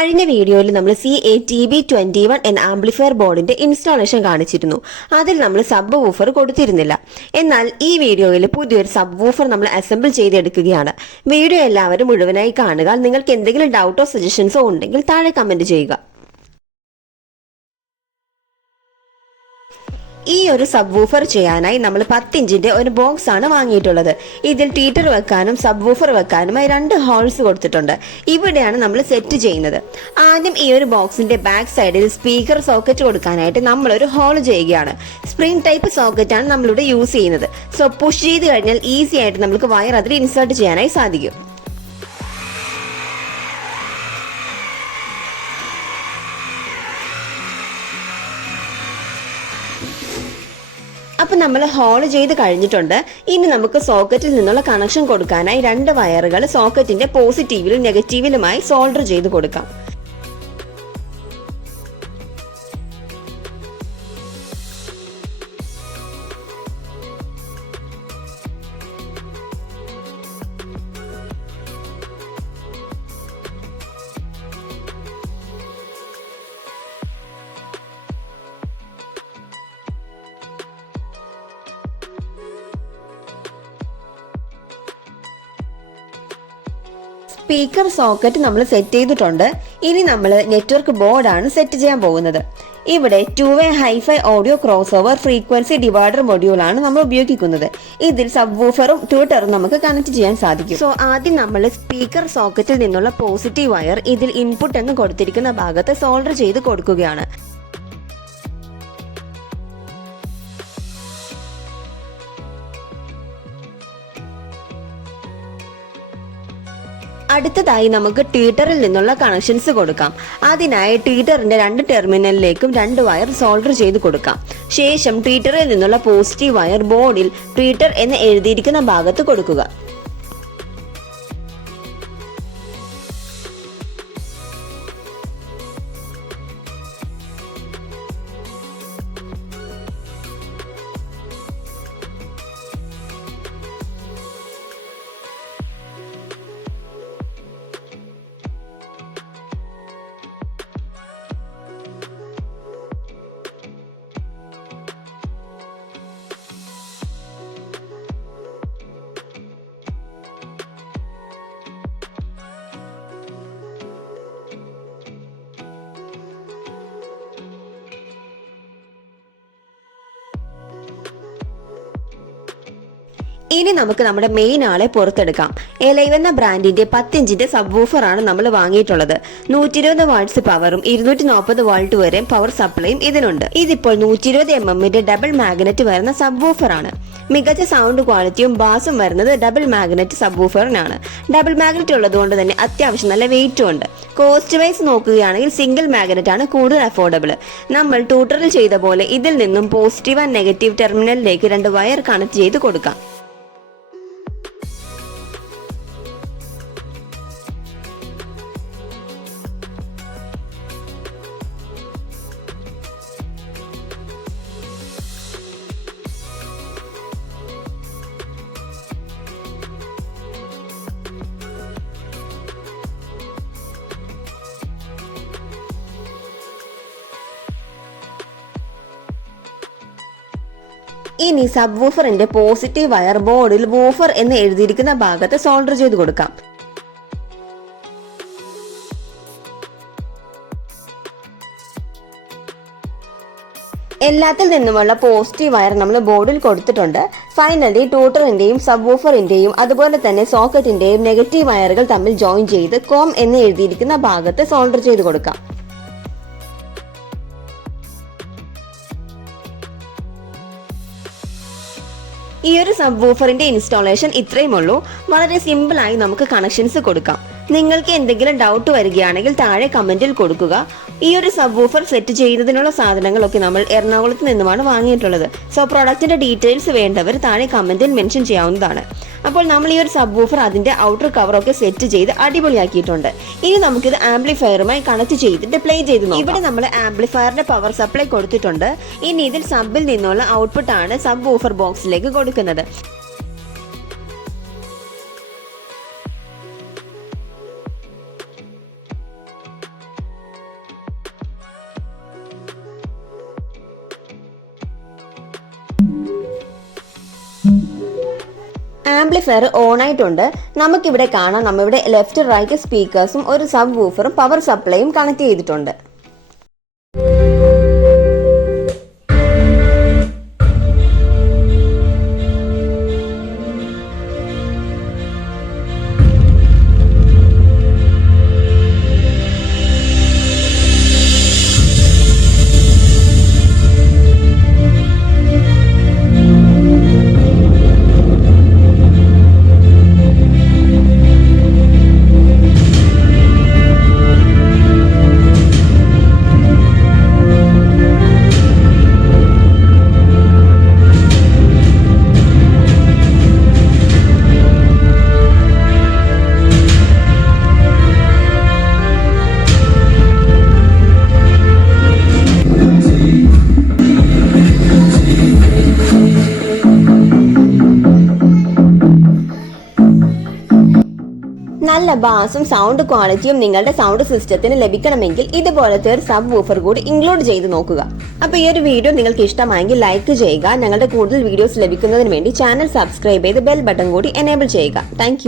കഴിഞ്ഞ വീഡിയോയിൽ നമ്മൾ CATB21 എന്ന ആംപ്ലിഫയർ ബോർഡിന്റെ ഇൻസ്റ്റാളേഷൻ കാണിച്ചിരുന്നു. അതിൽ നമ്മൾ സബ് വൂഫർ കൊടുത്തിരുന്നില്ല. എന്നാൽ ഈ വീഡിയോയിൽ പുതിയൊരു സബ് വൂഫർ നമ്മൾ അസംബിൾ ചെയ്തെടുക്കുകയാണ്. വീഡിയോ എല്ലാവരും മുഴുവനായി കാണുക. നിങ്ങൾക്ക് എന്തെങ്കിലും ഡൗട്ടോ സജഷൻസോ ഉണ്ടെങ്കിൽ താഴെ കമന്റ് ചെയ്യുക. ഈ ഒരു സബ് വൂഫർ ചെയ്യാനായി നമ്മൾ 10 ഇഞ്ചിന്റെ ഒരു ബോക്സ് ആണ് വാങ്ങിയിട്ടുള്ളത്. ഇതിൽ ട്വീറ്റർ വെക്കാനും സബ് വൂഫർ വെക്കാനുമായി 2 ഹോൾസ് കൊടുത്തിട്ടുണ്ട്. ഇവിടെയാണ് നമ്മൾ സെറ്റ് ചെയ്യുന്നത്. ആദ്യം ഈ ഒരു ബോക്സിന്റെ ബാക്ക് സൈഡിൽ സ്പീക്കർ സോക്കറ്റ് കൊടുക്കാനായിട്ട് നമ്മൾ ഒരു ഹോൾ ചെയ്യുകയാണ്. സ്പ്രിംഗ് ടൈപ്പ് സോക്കറ്റ് ആണ് നമ്മളിവിടെ യൂസ് ചെയ്യുന്നത്. സോ പുഷ് ചെയ്ത് കഴിഞ്ഞാൽ ഈസി ആയിട്ട് നമുക്ക് വയർ അതിൽ ഇൻസേർട്ട് ചെയ്യാനായി സാധിക്കും. അപ്പൊ നമ്മൾ ഹോൾ ചെയ്ത് കഴിഞ്ഞിട്ടുണ്ട്. ഇനി നമുക്ക് സോക്കറ്റിൽ നിന്നുള്ള കണക്ഷൻ കൊടുക്കാനായി 2 വയറുകൾ സോക്കറ്റിന്റെ പോസിറ്റീവിലും നെഗറ്റീവിലുമായി സോൾഡർ ചെയ്ത് കൊടുക്കാം. സ്പീക്കർ സോക്കറ്റ് നമ്മൾ സെറ്റ് ചെയ്തിട്ടുണ്ട്. ഇനി നമ്മൾ നെറ്റ്വർക്ക് ബോർഡാണ് സെറ്റ് ചെയ്യാൻ പോകുന്നത്. ഇവിടെ two way hifi audio crossover frequency divider module ആണ് നമ്മൾ ഉപയോഗിക്കുന്നത്. ഇതിൽ സബ് വൂഫറും ട്യൂട്ടറും നമുക്ക് കണക്ട് ചെയ്യാൻ സാധിക്കും. സോ ആദ്യം നമ്മൾ സ്പീക്കർ സോക്കറ്റിൽ നിന്നുള്ള പോസിറ്റീവ് വയർ ഇതിൽ ഇൻപുട്ട് എന്ന് കൊടുത്തിരിക്കുന്ന ഭാഗത്ത് സോൾഡർ ചെയ്ത് കൊടുക്കുകയാണ്. അടുത്തതായി നമുക്ക് ട്വീറ്ററിൽ നിന്നുള്ള കണക്ഷൻസ് കൊടുക്കാം. അതിനായി ട്വീറ്ററിന്റെ 2 ടെർമിനലിലേക്കും 2 വയർ സോൾഡർ ചെയ്ത് കൊടുക്കാം. ശേഷം ട്വീറ്ററിൽ നിന്നുള്ള പോസിറ്റീവ് വയർ ബോർഡിൽ ട്വീറ്റർ എന്ന് എഴുതിയിരിക്കുന്ന ഭാഗത്ത് കൊടുക്കുക. ഇനി നമുക്ക് നമ്മുടെ മെയിൻ ആളെ പുറത്തെടുക്കാം. എലൈവ് എന്ന ബ്രാൻഡിന്റെ 10 ഇഞ്ചിന്റെ സബ് വൂഫർ ആണ് നമ്മൾ വാങ്ങിയിട്ടുള്ളത്. 120 വാട്ട്സ് പവറും 240 വാൾട്ട് വരെ പവർ സപ്ലൈയും ഇതിനുണ്ട്. ഇതിപ്പോൾ 120 mm ഡബിൾ മാഗ്നറ്റ് വരുന്ന സബ് വൂഫർ ആണ്. മികച്ച സൗണ്ട് ക്വാളിറ്റിയും ബാസും വരുന്നത് ഡബിൾ മാഗ്നറ്റ് സബ് വൂഫറിനാണ്. ഡബിൾ മാഗ്നറ്റ് ഉള്ളതുകൊണ്ട് തന്നെ അത്യാവശ്യം നല്ല വെയിറ്റും ഉണ്ട്. കോസ്റ്റ് വൈസ് നോക്കുകയാണെങ്കിൽ സിംഗിൾ മാഗ്നറ്റ് ആണ് കൂടുതൽ അഫോർഡബിൾ. നമ്മൾ ട്യൂട്ടറിൽ ചെയ്ത പോലെ ഇതിൽ നിന്നും പോസിറ്റീവ് ആൻഡ് നെഗറ്റീവ് ടെർമിനലിലേക്ക് 2 വയർ കണക്ട് ചെയ്ത് കൊടുക്കാം. ഇനി സബ് വൂഫറിന്റെ പോസിറ്റീവ് വയർ ബോർഡിൽ വൂഫർ എന്ന് എഴുതിയിരിക്കുന്ന ഭാഗത്ത് സോൾഡർ ചെയ്ത് കൊടുക്കാം. എല്ലാത്തിൽ നിന്നുമുള്ള പോസിറ്റീവ് വയർ നമ്മൾ ബോർഡിൽ കൊടുത്തിട്ടുണ്ട്. ഫൈനലി ട്യൂട്ടറിന്റെയും സബ് വൂഫറിന്റെയും അതുപോലെ തന്നെ സോക്കറ്റിന്റെയും നെഗറ്റീവ് വയറുകൾ തമ്മിൽ ജോയിൻ ചെയ്ത് കോം എന്ന് എഴുതിയിരിക്കുന്ന ഭാഗത്ത് സോൾഡർ ചെയ്ത് കൊടുക്കാം. ഈ ഒരു സബ് വൂഫറിന്റെ ഇൻസ്റ്റാളേഷൻ ഇത്രയും ഉള്ളൂ. വളരെ സിമ്പിൾ ആയി നമുക്ക് കണക്ഷൻസ് കൊടുക്കാം. നിങ്ങൾക്ക് എന്തെങ്കിലും ഡൗട്ട് വരികയാണെങ്കിൽ താഴെ കമന്റിൽ കൊടുക്കുക. ഈ ഒരു സബ് വൂഫർ സെറ്റ് ചെയ്യുന്നതിനുള്ള സാധനങ്ങളൊക്കെ നമ്മൾ എറണാകുളത്ത് നിന്നുമാണ് വാങ്ങിയിട്ടുള്ളത്. സോ പ്രൊഡക്റ്റിന്റെ ഡീറ്റെയിൽസ് വേണ്ടവർ താഴെ കമന്റിൽ മെൻഷൻ ചെയ്യാവുന്നതാണ്. അപ്പോൾ നമ്മൾ ഈ ഒരു സബ് വൂഫർ അതിന്റെ ഔട്ടർ കവറൊക്കെ സെറ്റ് ചെയ്ത് അടിപൊളിയാക്കിയിട്ടുണ്ട്. ഇനി നമുക്കിത് ആംപ്ലിഫയറുമായി കണക്ട് ചെയ്തിട്ട് പ്ലേ ചെയ്ത് നോക്കാം. ഇവിടെ നമ്മൾ ആംപ്ലിഫയറിന്റെ പവർ സപ്ലൈ കൊടുത്തിട്ടുണ്ട്. ഇനി ഇതിൽ സബിൽ നിന്നുള്ള ഔട്ട്പുട്ട് ആണ് സബ് വൂഫർ ബോക്സിലേക്ക് കൊടുക്കുന്നത്. ആംപ്ലിഫയർ ഓൺ ആയിട്ടുണ്ട്. നമുക്കിവിടെ കാണാം നമ്മളിവിടെ ലെഫ്റ്റ് റൈറ്റ് സ്പീക്കേഴ്സും ഒരു സബ് വൂഫറും പവർ സപ്ലൈയും കണക്ട് ചെയ്തിട്ടുണ്ട്. നല്ല ബാസും സൗണ്ട് ക്വാളിറ്റിയും നിങ്ങളുടെ സൗണ്ട് സിസ്റ്റത്തിന് ലഭിക്കണമെങ്കിൽ ഇതുപോലത്തെ ഒരു സബ് വൂഫർ കൂടി ഇൻക്ലൂഡ് ചെയ്ത് നോക്കുക. അപ്പോൾ ഈ ഒരു വീഡിയോ നിങ്ങൾക്ക് ഇഷ്ടമായെങ്കിൽ ലൈക്ക് ചെയ്യുക. ഞങ്ങളുടെ കൂടുതൽ വീഡിയോസ് ലഭിക്കുന്നതിന് വേണ്ടി ചാനൽ സബ്സ്ക്രൈബ് ചെയ്ത് ബെൽ ബട്ടൺ കൂടി എനേബിൾ ചെയ്യുക. താങ്ക്